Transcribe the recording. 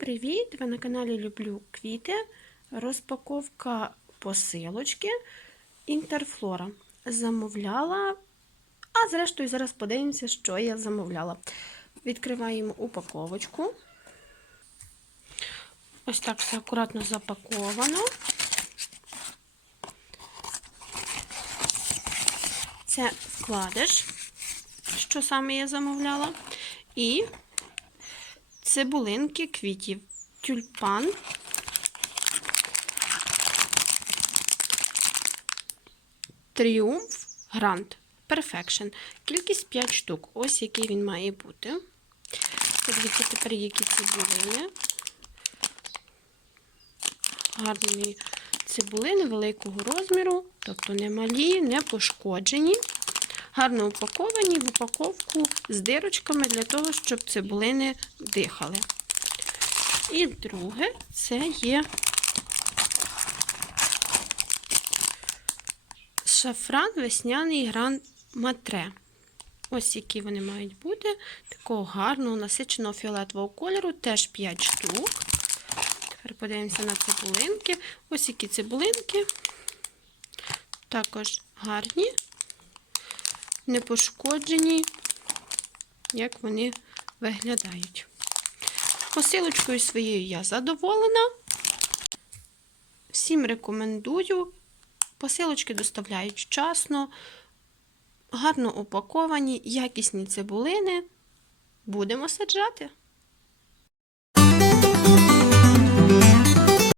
привіт! Ви на каналі Люблю Квіти. Розпаковка посилочки Інтерфлора. Замовляла. А зрештою, зараз подивимося, що я замовляла. Відкриваємо упаковочку. Ось так все акуратно запаковано. Це вкладиш, що саме я замовляла. І цибулинки квітів. Тюльпан. Тріумф Грант. Перфекшн. Кількість 5 штук. Ось який він має бути. Подивіться тепер, які цибулини. Гарні цибулини великого розміру, тобто не малі, не пошкоджені. Гарно упаковані в упаковку з дирочками для того, щоб цибулини дихали. І друге, це є шафран весняний гран матре. Ось які вони мають бути. Такого гарного насиченого фіолетового кольору, теж 5 штук. Тепер подивимося на цибулинки. Ось які цибулинки. Також гарні, не пошкоджені, як вони виглядають. Посилочкою своєю я задоволена. Всім рекомендую. Посилочки доставляють вчасно, гарно упаковані, якісні цибулини. Будемо саджати.